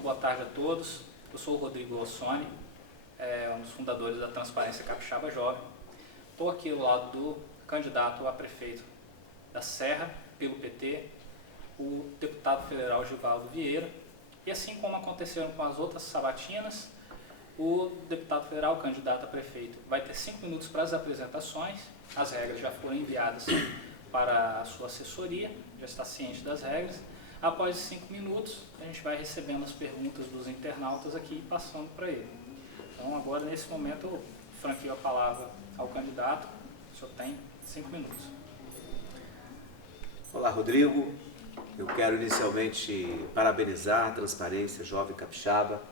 Uma boa tarde a todos. Eu sou o Rodrigo Ossoni, um dos fundadores da Transparência Capixaba Jovem. Estou aqui ao lado do candidato a prefeito da Serra, pelo PT, o deputado federal Givaldo Vieira. E assim como aconteceram com as outras sabatinas, o deputado federal, candidato a prefeito, vai ter 5 minutos para as apresentações. As regras já foram enviadas para a sua assessoria, já está ciente das regras. Após 5 minutos, a gente vai recebendo as perguntas dos internautas aqui e passando para ele. Então, agora, nesse momento, eu franqueio a palavra ao candidato. O senhor tem 5 minutos. Olá, Rodrigo. Eu quero inicialmente parabenizar a Transparência Jovem Capixaba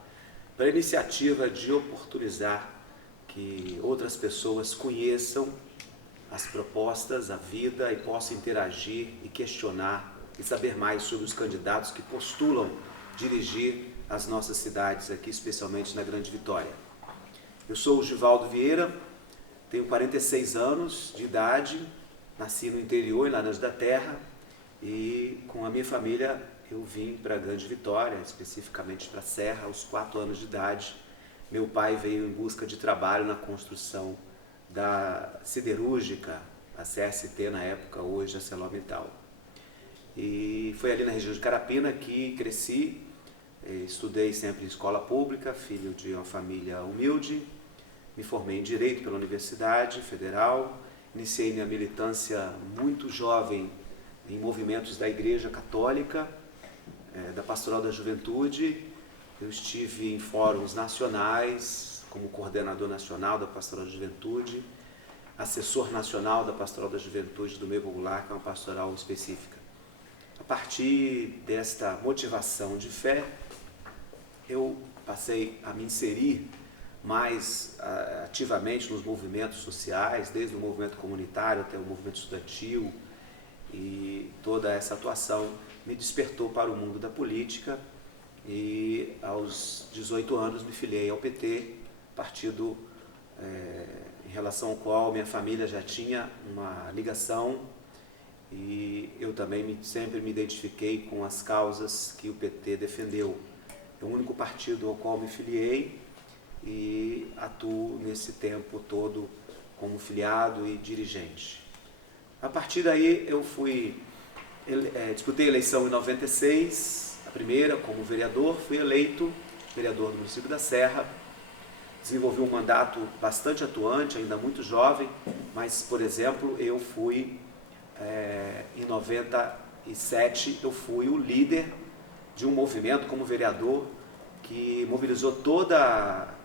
pela iniciativa de oportunizar que outras pessoas conheçam as propostas, a vida e possam interagir e questionar e saber mais sobre os candidatos que postulam dirigir as nossas cidades aqui, especialmente na Grande Vitória. Eu sou o Givaldo Vieira, tenho 46 anos de idade, nasci no interior, em Laranja da Terra, e com a minha família eu vim para a Grande Vitória, especificamente para a Serra, aos 4 anos de idade. Meu pai veio em busca de trabalho na construção da siderúrgica, a CST na época, hoje a ArcelorMittal. E foi ali na região de Carapina que cresci, estudei sempre em escola pública, filho de uma família humilde, me formei em Direito pela Universidade Federal, iniciei minha militância muito jovem em movimentos da Igreja Católica, da Pastoral da Juventude. Eu estive em fóruns nacionais, como coordenador nacional da Pastoral da Juventude, assessor nacional da Pastoral da Juventude do Meio Popular, que é uma pastoral específica. A partir desta motivação de fé, eu passei a me inserir mais ativamente nos movimentos sociais, desde o movimento comunitário até o movimento estudantil, e toda essa atuação me despertou para o mundo da política e aos 18 anos me filiei ao PT, partido em relação ao qual minha família já tinha uma ligação. E eu também sempre me identifiquei com as causas que o PT defendeu. É o único partido ao qual me filiei e atuo nesse tempo todo como filiado e dirigente. A partir daí eu disputei a eleição em 96, a primeira como vereador, fui eleito vereador do município da Serra, desenvolvi um mandato bastante atuante, ainda muito jovem, mas, por exemplo, eu fui em 97 eu fui o líder de um movimento como vereador que mobilizou toda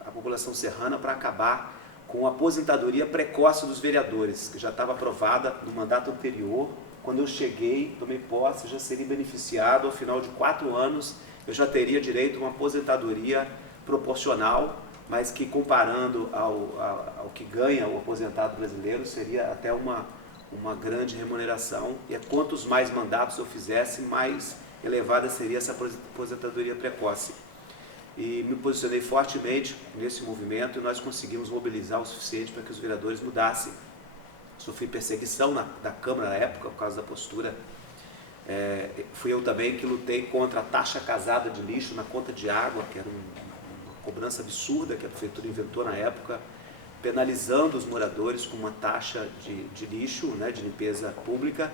a população serrana para acabar com a aposentadoria precoce dos vereadores, que já estava aprovada no mandato anterior. Quando eu cheguei, tomei posse, já seria beneficiado, ao final de 4 anos, eu já teria direito a uma aposentadoria proporcional, mas que comparando ao que ganha o aposentado brasileiro, seria até uma grande remuneração, e quantos mais mandatos eu fizesse, mais elevada seria essa aposentadoria precoce. E me posicionei fortemente nesse movimento e nós conseguimos mobilizar o suficiente para que os vereadores mudassem. Sofri perseguição da Câmara na época por causa da postura. Fui eu também que lutei contra a taxa casada de lixo na conta de água, que era uma cobrança absurda que a prefeitura inventou na época, penalizando os moradores com uma taxa de lixo, de limpeza pública,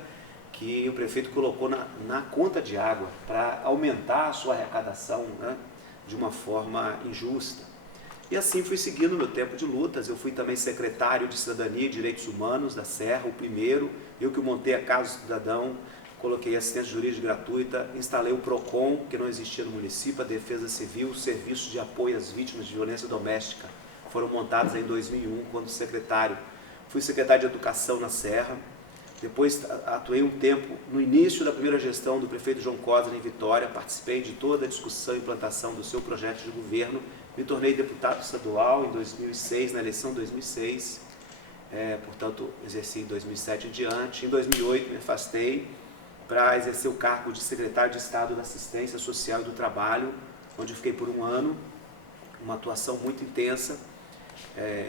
que o prefeito colocou na conta de água para aumentar a sua arrecadação, de uma forma injusta. E assim fui seguindo meu tempo de lutas. Eu fui também secretário de Cidadania e Direitos Humanos da Serra, o primeiro, eu que montei a Casa do Cidadão, coloquei assistência jurídica gratuita, instalei o PROCON, que não existia no município, a Defesa Civil, Serviços de Apoio às Vítimas de Violência Doméstica, foram montados em 2001, quando secretário. Fui secretário de Educação na Serra, depois atuei um tempo no início da primeira gestão do prefeito João Cosner em Vitória, participei de toda a discussão e implantação do seu projeto de governo, me tornei deputado estadual em 2006, na eleição de 2006, portanto exerci em 2007 em diante. Em 2008 me afastei para exercer o cargo de secretário de Estado da Assistência Social e do Trabalho, onde fiquei por 1 ano, uma atuação muito intensa.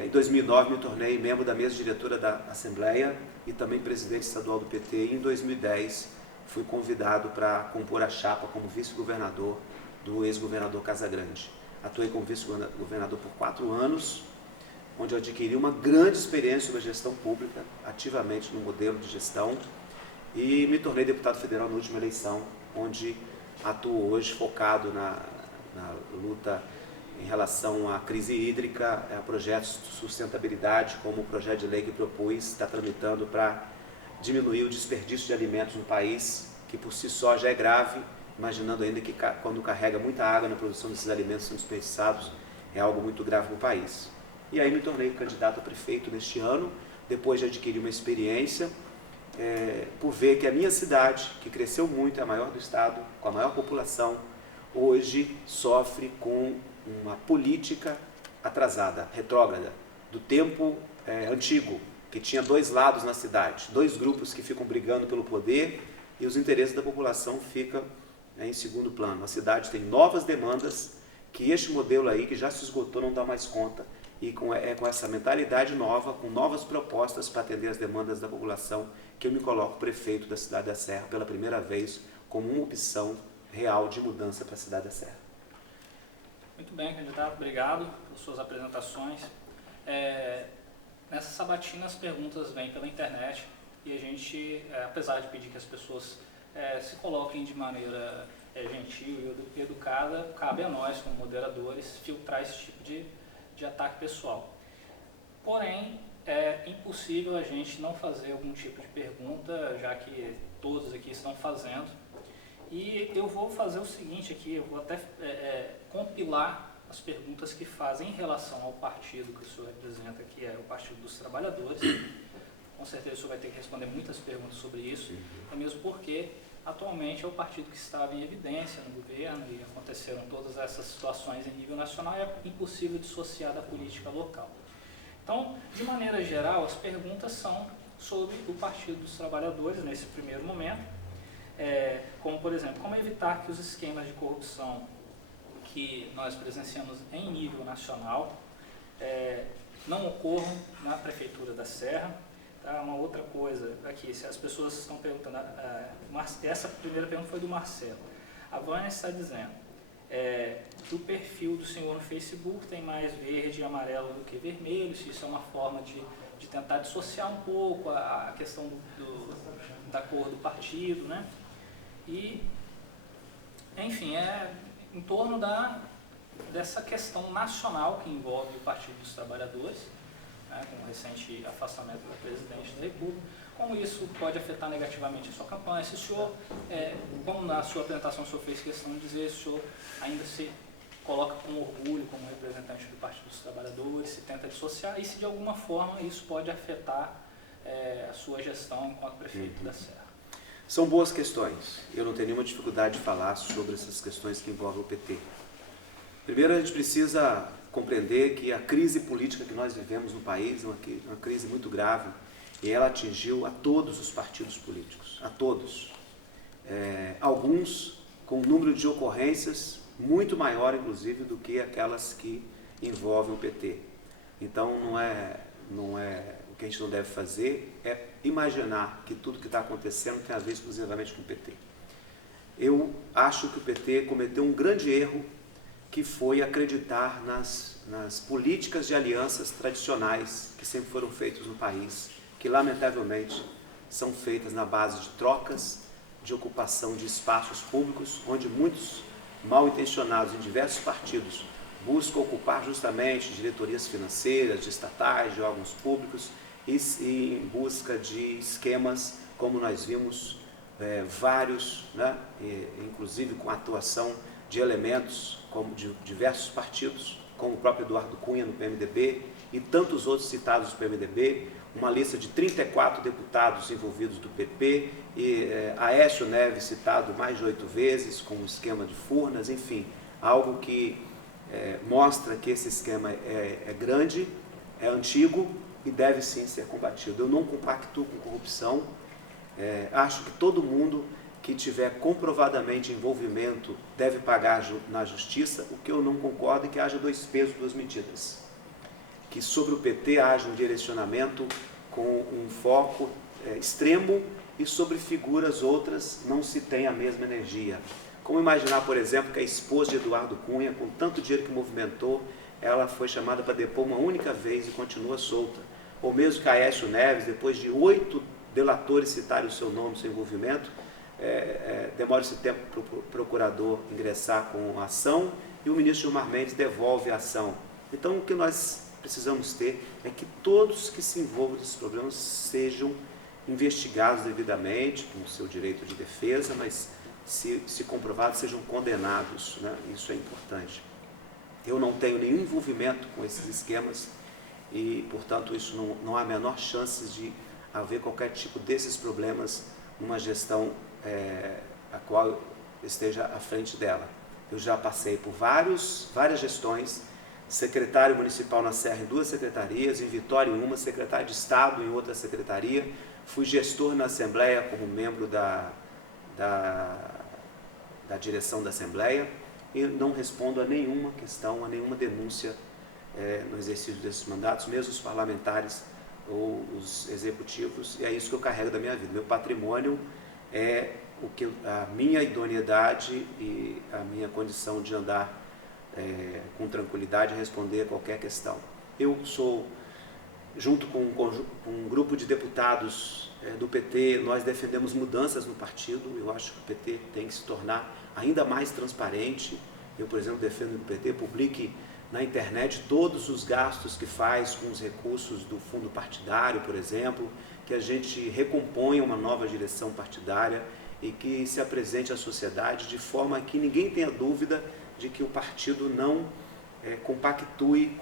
Em 2009 me tornei membro da mesa diretora da Assembleia e também presidente estadual do PT. E em 2010 fui convidado para compor a chapa como vice-governador do ex-governador Casagrande. Atuei como vice-governador por 4 anos, onde eu adquiri uma grande experiência sobre a gestão pública, ativamente no modelo de gestão, e me tornei deputado federal na última eleição, onde atuo hoje focado na luta em relação à crise hídrica, a projetos de sustentabilidade, como o projeto de lei que propus, está tramitando para diminuir o desperdício de alimentos no país, que por si só já é grave, imaginando ainda que quando carrega muita água na produção desses alimentos sendo desperdiçados, é algo muito grave no país. E aí me tornei candidato a prefeito neste ano, depois de adquirir uma experiência, por ver que a minha cidade, que cresceu muito, é a maior do estado, com a maior população, hoje sofre com uma política atrasada, retrógrada, do tempo antigo, que tinha 2 lados na cidade, 2 grupos que ficam brigando pelo poder e os interesses da população ficam em segundo plano. A cidade tem novas demandas que este modelo aí, que já se esgotou, não dá mais conta, e com essa mentalidade nova, com novas propostas para atender as demandas da população, que eu me coloco prefeito da cidade da Serra pela primeira vez como uma opção real de mudança para a cidade da Serra. Muito bem, candidato, obrigado pelas suas apresentações. Nessa sabatina as perguntas vêm pela internet e a gente, apesar de pedir que as pessoas se coloquem de maneira gentil e educada, cabe a nós, como moderadores, filtrar esse tipo de ataque pessoal. Porém, é impossível a gente não fazer algum tipo de pergunta, já que todos aqui estão fazendo. E eu vou fazer o seguinte aqui, eu vou até compilar as perguntas que fazem em relação ao partido que o senhor representa, que é o Partido dos Trabalhadores. Com certeza o senhor vai ter que responder muitas perguntas sobre isso, mesmo porque atualmente é o partido que estava em evidência no governo e aconteceram todas essas situações em nível nacional e é impossível dissociar da política local. Então, de maneira geral, as perguntas são sobre o Partido dos Trabalhadores nesse primeiro momento, como, por exemplo, como evitar que os esquemas de corrupção que nós presenciamos em nível nacional não ocorram na Prefeitura da Serra. Tá? Uma outra coisa aqui, se as pessoas estão perguntando, essa primeira pergunta foi do Marcelo. A Vânia está dizendo que o perfil do senhor no Facebook tem mais verde e amarelo do que vermelho, se isso é uma forma de tentar dissociar um pouco a questão da cor do partido, né? E, enfim, em torno dessa questão nacional que envolve o Partido dos Trabalhadores, com o recente afastamento do presidente da República, como isso pode afetar negativamente a sua campanha. Se o senhor, como na sua apresentação o senhor fez questão de dizer, se o senhor ainda se coloca com orgulho como representante do Partido dos Trabalhadores, se tenta dissociar, e se de alguma forma isso pode afetar a sua gestão enquanto prefeito da Serra. São boas questões. Eu não tenho nenhuma dificuldade de falar sobre essas questões que envolvem o PT. Primeiro, a gente precisa compreender que a crise política que nós vivemos no país é uma crise muito grave e ela atingiu a todos os partidos políticos, a todos. Alguns com um número de ocorrências muito maior, inclusive, do que aquelas que envolvem o PT. Então, o que a gente não deve fazer é imaginar que tudo que está acontecendo tem a ver exclusivamente com o PT. Eu acho que o PT cometeu um grande erro, que foi acreditar nas políticas de alianças tradicionais que sempre foram feitas no país, que lamentavelmente são feitas na base de trocas, de ocupação de espaços públicos, onde muitos mal intencionados em diversos partidos buscam ocupar justamente diretorias financeiras, de estatais, de órgãos públicos, e em busca de esquemas, como nós vimos vários, né, inclusive com a atuação de elementos como de diversos partidos, como o próprio Eduardo Cunha no PMDB e tantos outros citados do PMDB, uma lista de 34 deputados envolvidos do PP, e Aécio Neves citado mais de 8 vezes com um esquema de Furnas, enfim, algo que mostra que esse esquema é grande, é antigo e deve sim ser combatido. Eu não compactuo com corrupção, acho que todo mundo que tiver comprovadamente envolvimento deve pagar na justiça. O que eu não concordo é que haja 2 pesos, 2 medidas. Que sobre o PT haja um direcionamento com um foco extremo e sobre figuras outras não se tem a mesma energia. Como imaginar, por exemplo, que a esposa de Eduardo Cunha, com tanto dinheiro que movimentou, ela foi chamada para depor uma única vez e continua solta. Ou mesmo que a Aécio Neves, depois de 8 delatores citarem o seu nome, seu envolvimento, demora esse tempo para o procurador ingressar com a ação e o ministro Gilmar Mendes devolve a ação. Então, o que nós precisamos ter é que todos que se envolvam nesses problemas sejam investigados devidamente, com o seu direito de defesa, mas se comprovados, sejam condenados, né? Isso é importante. Eu não tenho nenhum envolvimento com esses esquemas e, portanto, isso não há a menor chance de haver qualquer tipo desses problemas numa gestão a qual eu esteja à frente dela. Eu já passei por várias gestões, secretário municipal na Serra em 2 secretarias, em Vitória em uma, secretário de Estado em outra secretaria, fui gestor na Assembleia como membro da direção da Assembleia e não respondo a nenhuma questão, a nenhuma denúncia no exercício desses mandatos, mesmo os parlamentares ou os executivos, e é isso que eu carrego da minha vida. Meu patrimônio é a minha idoneidade e a minha condição de andar com tranquilidade e responder a qualquer questão. Eu sou, junto com um grupo de deputados do PT, nós defendemos mudanças no partido. Eu acho que o PT tem que se tornar ainda mais transparente. Eu, por exemplo, defendo que o PT publique na internet todos os gastos que faz com os recursos do fundo partidário, por exemplo, que a gente recomponha uma nova direção partidária e que se apresente à sociedade de forma que ninguém tenha dúvida de que o partido não compactue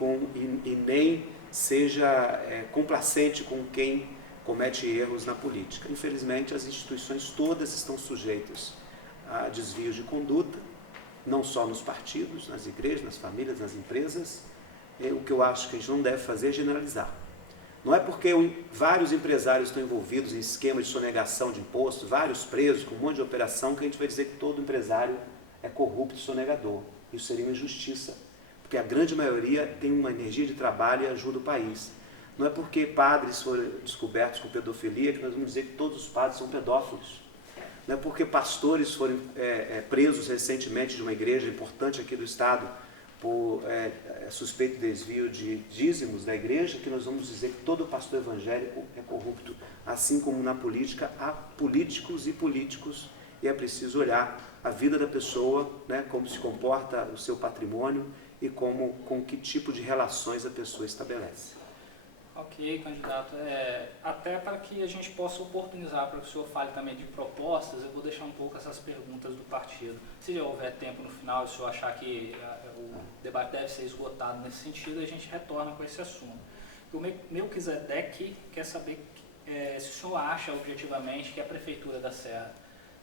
e nem seja complacente com quem comete erros na política. Infelizmente, as instituições todas estão sujeitas a desvios de conduta, não só nos partidos, nas igrejas, nas famílias, nas empresas. O que eu acho que a gente não deve fazer é generalizar. Não é porque vários empresários estão envolvidos em esquema de sonegação de impostos, vários presos, com um monte de operação, que a gente vai dizer que todo empresário é corrupto e sonegador. Isso seria uma injustiça, porque a grande maioria tem uma energia de trabalho e ajuda o país. Não é porque padres foram descobertos com pedofilia que nós vamos dizer que todos os padres são pedófilos. Não é porque pastores foram presos recentemente de uma igreja importante aqui do estado por suspeito de desvio de dízimos da igreja, que nós vamos dizer que todo pastor evangélico é corrupto. Assim como na política há políticos e políticos, e é preciso olhar a vida da pessoa, né, como se comporta o seu patrimônio e com que tipo de relações a pessoa estabelece. Ok, candidato. Até para que a gente possa oportunizar para que o senhor fale também de propostas, eu vou deixar um pouco essas perguntas do partido. Se já houver tempo no final, se o senhor achar que o debate deve ser esgotado nesse sentido, a gente retorna com esse assunto. O Melquisedeque quer saber se o senhor acha objetivamente que a Prefeitura da Serra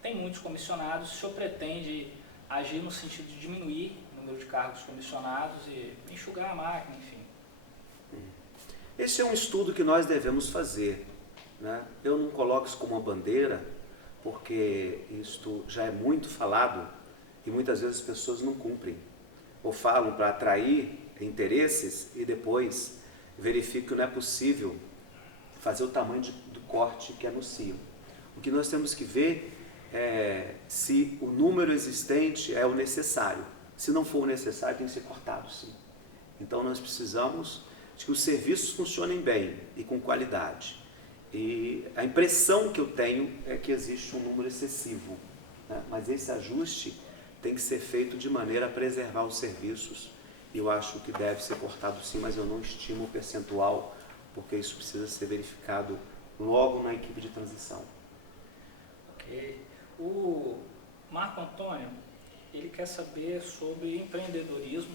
tem muitos comissionados, se o senhor pretende agir no sentido de diminuir o número de cargos comissionados e enxugar a máquina, enfim. Esse é um estudo que nós devemos fazer, né? Eu não coloco isso como uma bandeira, porque isto já é muito falado e muitas vezes as pessoas não cumprem. Ou falam para atrair interesses e depois verificam que não é possível fazer o tamanho do corte que anunciam. O que nós temos que ver é se o número existente é o necessário. Se não for o necessário, tem que ser cortado, sim. Então nós precisamos de que os serviços funcionem bem e com qualidade. E a impressão que eu tenho é que existe um número excessivo, né? Mas esse ajuste tem que ser feito de maneira a preservar os serviços. E eu acho que deve ser cortado sim, mas eu não estimo o percentual, porque isso precisa ser verificado logo na equipe de transição. Ok. O Marco Antônio, ele quer saber sobre empreendedorismo.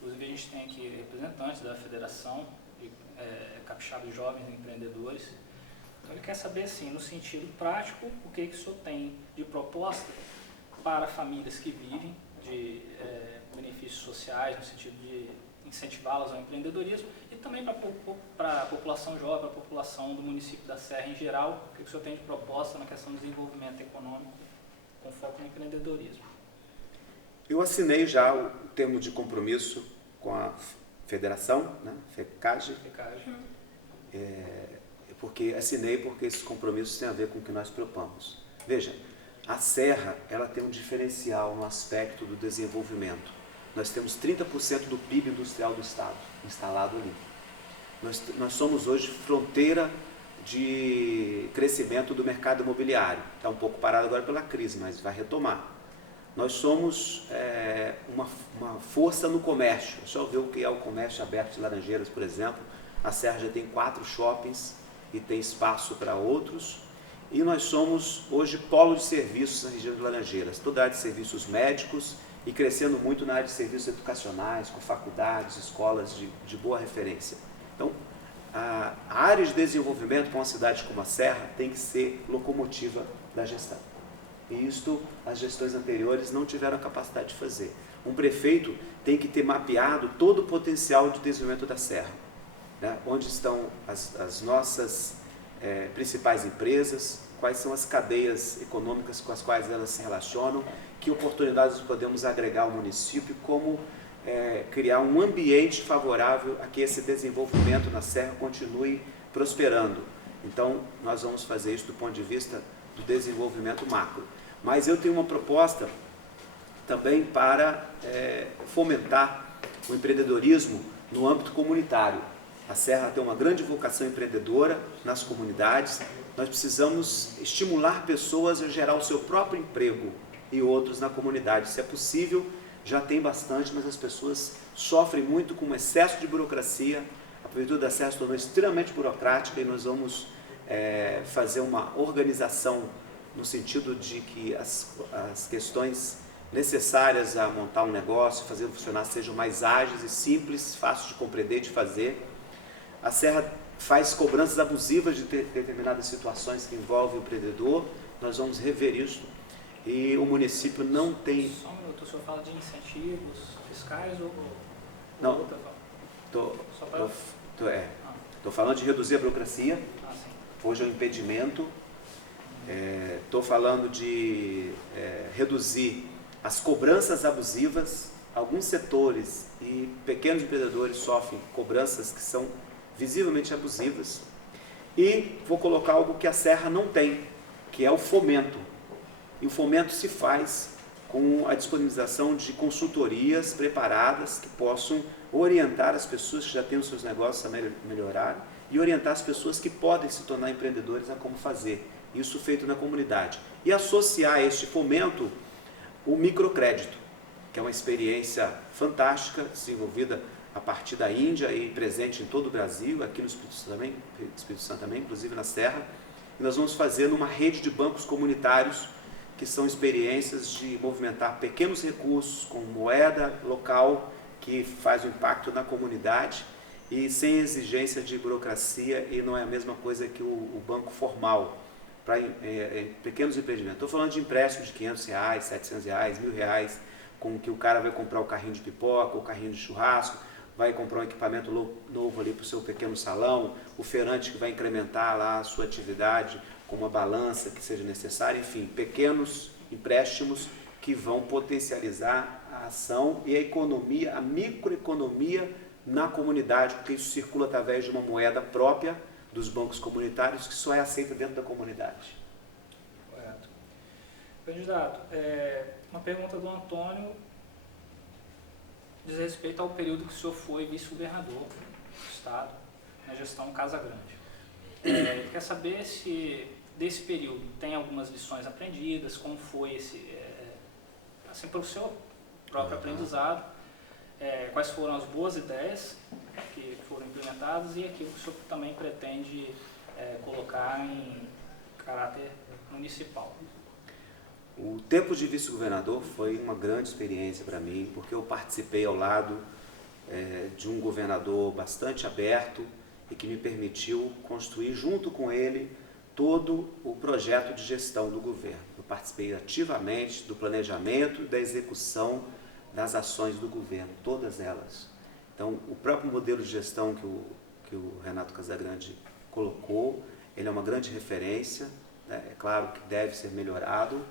Inclusive, a gente tem aqui representantes da Federação de Capixaba de Jovens Empreendedores. Então, ele quer saber, assim, no sentido prático, o que o senhor tem de proposta para famílias que vivem de benefícios sociais, no sentido de incentivá-las ao empreendedorismo, e também para a população jovem, para a população do município da Serra em geral, o que o senhor tem de proposta na questão do desenvolvimento econômico com foco no empreendedorismo. Eu assinei já o termo de compromisso com a federação, né, FECAGE, porque assinei porque esses compromissos têm a ver com o que nós propomos. Veja, a Serra ela tem um diferencial no aspecto do desenvolvimento. Nós temos 30% do PIB industrial do Estado instalado ali. Nós somos hoje fronteira de crescimento do mercado imobiliário. Está um pouco parado agora pela crise, mas vai retomar. Nós somos uma força no comércio. Só ver o que é o comércio aberto de Laranjeiras, por exemplo. A Serra já tem 4 shoppings e tem espaço para outros. E nós somos hoje polo de serviços na região de Laranjeiras. Toda a área de serviços médicos e crescendo muito na área de serviços educacionais, com faculdades, escolas de boa referência. Então, a área de desenvolvimento para uma cidade como a Serra tem que ser locomotiva da gestão. E isto as gestões anteriores não tiveram a capacidade de fazer. Um prefeito tem que ter mapeado todo o potencial de desenvolvimento da Serra, né? Onde estão as nossas principais empresas, quais são as cadeias econômicas com as quais elas se relacionam, que oportunidades podemos agregar ao município, como criar um ambiente favorável a que esse desenvolvimento na Serra continue prosperando. Então, nós vamos fazer isso do ponto de vista do desenvolvimento macro. Mas eu tenho uma proposta também para fomentar o empreendedorismo no âmbito comunitário. A Serra tem uma grande vocação empreendedora nas comunidades. Nós precisamos estimular pessoas a gerar o seu próprio emprego e outros na comunidade. Se é possível, já tem bastante, mas as pessoas sofrem muito com o excesso de burocracia. A Prefeitura da Serra se tornou extremamente burocrática e nós vamos fazer uma organização no sentido de que as questões necessárias a montar um negócio, fazer funcionar, sejam mais ágeis e simples, fáceis de compreender, de fazer. A Serra faz cobranças abusivas de determinadas situações que envolvem o empreendedor. Nós vamos rever isso. E o município não tem... Só um minuto, o senhor fala de incentivos fiscais ou... Não, estou falando de reduzir a burocracia. Hoje é um impedimento. Estou falando de reduzir as cobranças abusivas. Alguns setores e pequenos empreendedores sofrem cobranças que são visivelmente abusivas. E vou colocar algo que a Serra não tem, que é o fomento. E o fomento se faz com a disponibilização de consultorias preparadas que possam orientar as pessoas que já têm os seus negócios a melhorar e orientar as pessoas que podem se tornar empreendedores a como fazer. Isso feito na comunidade. E associar a este fomento o microcrédito, que é uma experiência fantástica, desenvolvida a partir da Índia e presente em todo o Brasil, aqui no Espírito Santo também, inclusive na Serra. E nós vamos fazer numa rede de bancos comunitários, que são experiências de movimentar pequenos recursos com moeda local, que faz um impacto na comunidade e sem exigência de burocracia, e não é a mesma coisa que o banco formal, para pequenos empreendimentos. Estou falando de empréstimo de R$500, R$700, R$1.000, com que o cara vai comprar o carrinho de pipoca, o carrinho de churrasco, vai comprar um equipamento novo ali para o seu pequeno salão, o feirante que vai incrementar lá a sua atividade com uma balança que seja necessária, enfim, pequenos empréstimos que vão potencializar a ação e a economia, a microeconomia na comunidade, porque isso circula através de uma moeda própria dos bancos comunitários que só é aceita dentro da comunidade. Correto. Candidato, uma pergunta do Antônio diz respeito ao período que o senhor foi vice-governador do Estado na gestão Casa Grande. Ele quer saber se desse período tem algumas lições aprendidas, como foi assim, para o seu próprio aprendizado, quais foram as boas ideias que foram implementadas e aquilo que o senhor também pretende colocar em caráter municipal. O tempo de vice-governador foi uma grande experiência para mim, porque eu participei ao lado de um governador bastante aberto e que me permitiu construir junto com ele todo o projeto de gestão do governo. Eu participei ativamente do planejamento e da execução das ações do governo, todas elas. Então, o próprio modelo de gestão que o Renato Casagrande colocou, ele é uma grande referência, né? É claro que deve ser melhorado.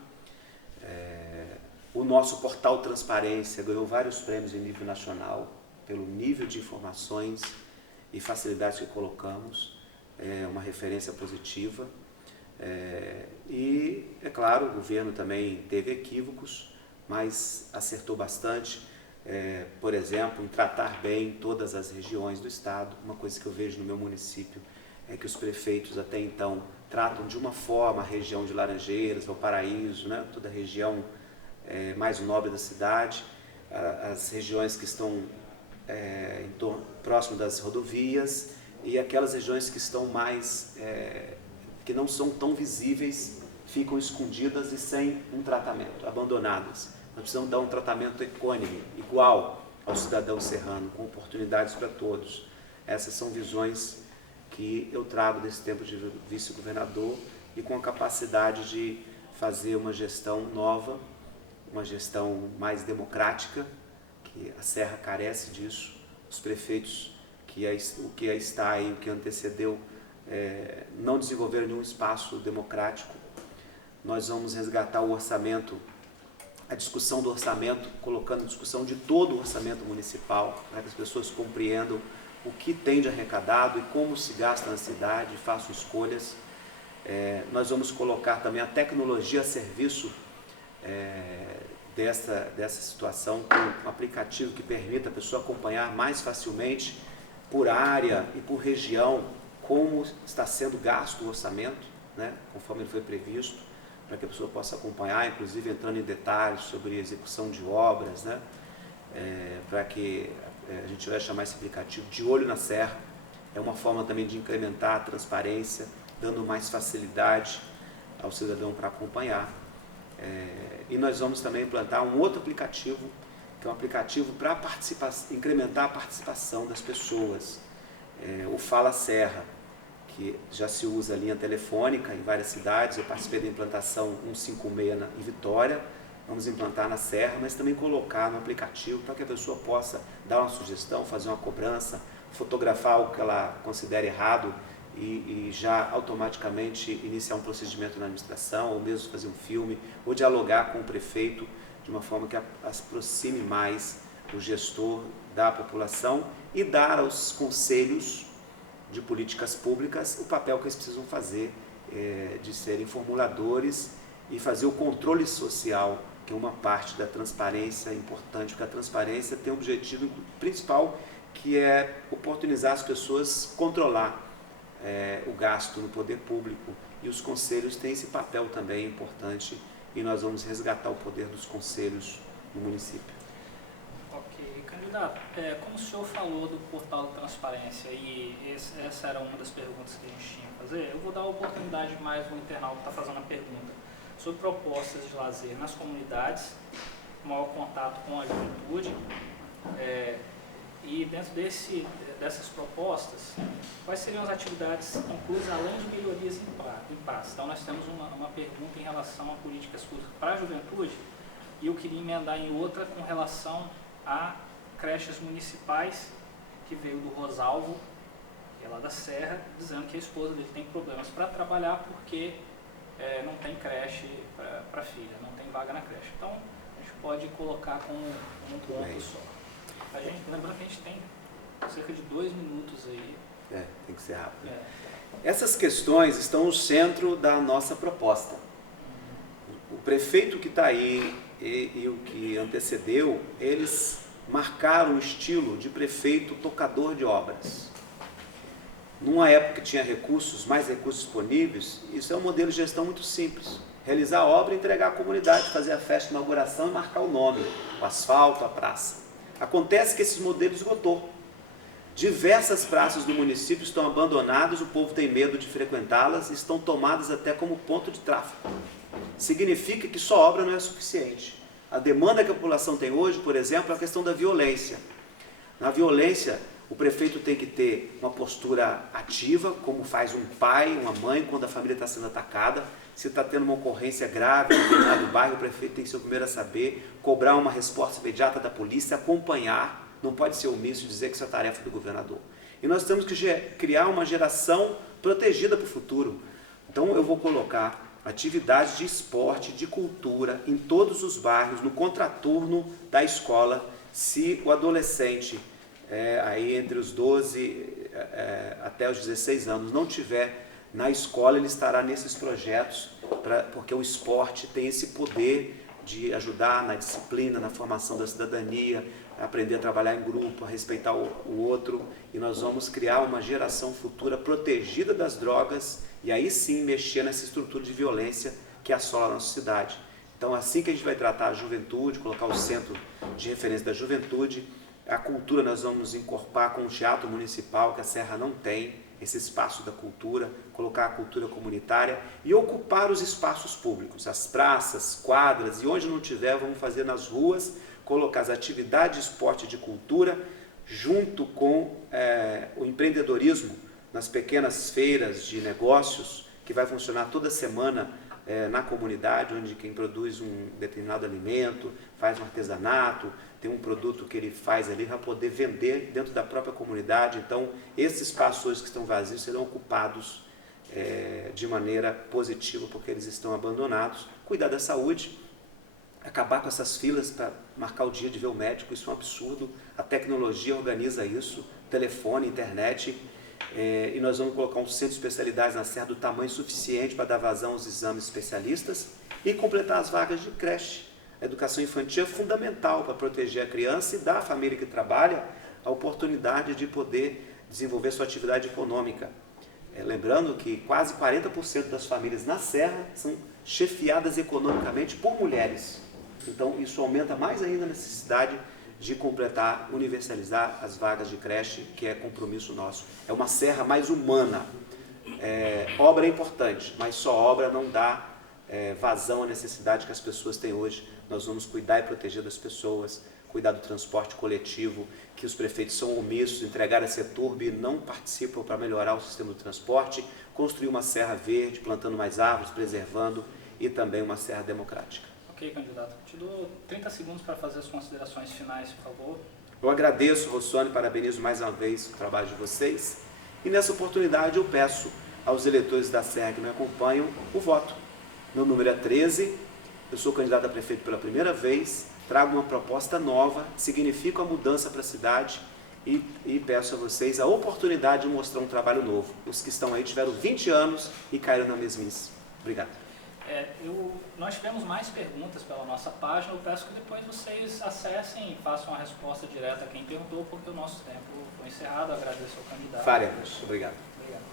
O nosso portal Transparência ganhou vários prêmios em nível nacional, pelo nível de informações e facilidades que colocamos, é uma referência positiva. E, é claro, o governo também teve equívocos, mas acertou bastante, por exemplo, em tratar bem todas as regiões do estado. Uma coisa que eu vejo no meu município é que os prefeitos até então tratam de uma forma a região de Laranjeiras, Valparaíso, né, toda a região mais nobre da cidade, as regiões que estão próximo das rodovias e aquelas regiões que estão mais, que não são tão visíveis, ficam escondidas e sem um tratamento, abandonadas. Nós precisamos dar um tratamento equânime, igual ao cidadão serrano, com oportunidades para todos. Essas são visões que eu trago desse tempo de vice-governador e com a capacidade de fazer uma gestão nova, uma gestão mais democrática, que a Serra carece disso. Os prefeitos o que está aí, o que antecedeu, não desenvolveram nenhum espaço democrático. Nós vamos resgatar o orçamento, a discussão do orçamento, colocando a discussão de todo o orçamento municipal, para que as pessoas compreendam o que tem de arrecadado e como se gasta na cidade, façam escolhas. Nós vamos colocar também a tecnologia a serviço dessa situação, com um aplicativo que permita a pessoa acompanhar mais facilmente por área e por região como está sendo gasto o orçamento, né, conforme ele foi previsto, para que a pessoa possa acompanhar, inclusive entrando em detalhes sobre a execução de obras, né, para que a gente vai chamar esse aplicativo de Olho na Serra. É uma forma também de incrementar a transparência, dando mais facilidade ao cidadão para acompanhar. E nós vamos também implantar um outro aplicativo, que é um aplicativo para incrementar a participação das pessoas. O Fala Serra, que já se usa a linha telefônica em várias cidades. Eu participei da implantação 156 em Vitória. Vamos implantar na Serra, mas também colocar no aplicativo para que a pessoa possa dar uma sugestão, fazer uma cobrança, fotografar o que ela considera errado e já automaticamente iniciar um procedimento na administração, ou mesmo fazer um filme, ou dialogar com o prefeito de uma forma que aproxime mais o gestor da população e dar aos conselhos de políticas públicas o papel que eles precisam fazer, de serem formuladores e fazer o controle social, que é uma parte da transparência importante, porque a transparência tem um objetivo principal, que é oportunizar as pessoas controlar o gasto no poder público, e os conselhos têm esse papel também importante, e nós vamos resgatar o poder dos conselhos no município. Ok, candidato, como o senhor falou do portal da transparência, e essa era uma das perguntas que a gente tinha que fazer, eu vou dar a oportunidade mais ao internauta que está fazendo a pergunta sobre propostas de lazer nas comunidades, maior contato com a juventude, e dentro dessas propostas, quais seriam as atividades inclusas além de melhorias em praça? Então nós temos uma pergunta em relação a políticas públicas para a juventude, e eu queria emendar em outra com relação a creches municipais, que veio do Rosalvo, que é lá da Serra, dizendo que a esposa dele tem problemas para trabalhar porque não tem creche para a filha, não tem vaga na creche. Então a gente pode colocar como um ponto só. Lembrando que a gente tem cerca de 2 minutos aí. Tem que ser rápido. Essas questões estão no centro da nossa proposta. O prefeito que está aí e o que antecedeu, eles marcaram o estilo de prefeito tocador de obras. Numa época que tinha mais recursos disponíveis, isso é um modelo de gestão muito simples. Realizar a obra, entregar à comunidade, fazer a festa de inauguração e marcar o nome, o asfalto, a praça. Acontece que esses modelos esgotou. Diversas praças do município estão abandonadas, o povo tem medo de frequentá-las e estão tomadas até como ponto de tráfego. Significa que só obra não é suficiente. A demanda que a população tem hoje, por exemplo, é a questão da violência. Na violência, o prefeito tem que ter uma postura ativa, como faz um pai, uma mãe, quando a família está sendo atacada. Se está tendo uma ocorrência grave em determinado bairro, o prefeito tem que ser o primeiro a saber, cobrar uma resposta imediata da polícia, acompanhar, não pode ser omisso e dizer que isso é tarefa do governador. E nós temos que criar uma geração protegida para o futuro. Então eu vou colocar atividades de esporte, de cultura, em todos os bairros, no contraturno da escola, se o adolescente, aí entre os 12 até os 16 anos, não tiver na escola ele estará nesses projetos, porque o esporte tem esse poder de ajudar na disciplina, na formação da cidadania, aprender a trabalhar em grupo, a respeitar o outro, e nós vamos criar uma geração futura protegida das drogas e aí sim mexer nessa estrutura de violência que assola a nossa cidade. Então, assim que a gente vai tratar a juventude, colocar o centro de referência da juventude, a cultura nós vamos incorporar com o teatro municipal, que a Serra não tem, esse espaço da cultura, colocar a cultura comunitária e ocupar os espaços públicos, as praças, quadras, e onde não tiver, vamos fazer nas ruas, colocar as atividades de esporte e de cultura junto com o empreendedorismo nas pequenas feiras de negócios, que vai funcionar toda semana na comunidade, onde quem produz um determinado alimento, faz um artesanato, tem um produto que ele faz ali, vai poder vender dentro da própria comunidade. Então, esses espaços hoje que estão vazios serão ocupados de maneira positiva, porque eles estão abandonados. Cuidar da saúde, acabar com essas filas para marcar o dia de ver o médico, isso é um absurdo. A tecnologia organiza isso, telefone, internet, e nós vamos colocar um centro de especialidades na Serra do tamanho suficiente para dar vazão aos exames especialistas e completar as vagas de creche. A educação infantil é fundamental para proteger a criança e dar à família que trabalha a oportunidade de poder desenvolver sua atividade econômica. Lembrando que quase 40% das famílias na Serra são chefiadas economicamente por mulheres. Então, isso aumenta mais ainda a necessidade de completar, universalizar as vagas de creche, que é compromisso nosso. É uma Serra mais humana. Obra é importante, mas só obra não dá vazão à necessidade que as pessoas têm hoje. Nós vamos cuidar e proteger das pessoas, cuidar do transporte coletivo, que os prefeitos são omissos, entregaram a Seturb e não participam para melhorar o sistema do transporte, construir uma serra verde, plantando mais árvores, preservando, e também uma serra democrática. Ok, candidato. Te dou 30 segundos para fazer as considerações finais, por favor. Eu agradeço, Rossoni, parabenizo mais uma vez o trabalho de vocês, e nessa oportunidade eu peço aos eleitores da Serra que me acompanham o voto. Meu número é 13, eu sou candidato a prefeito pela primeira vez, trago uma proposta nova, significa a mudança para a cidade e peço a vocês a oportunidade de mostrar um trabalho novo. Os que estão aí tiveram 20 anos e caíram na mesmice. Obrigado. Nós tivemos mais perguntas pela nossa página, eu peço que depois vocês acessem e façam a resposta direta a quem perguntou, porque o nosso tempo foi encerrado. Eu agradeço ao candidato. Faremos. Obrigado. Obrigado.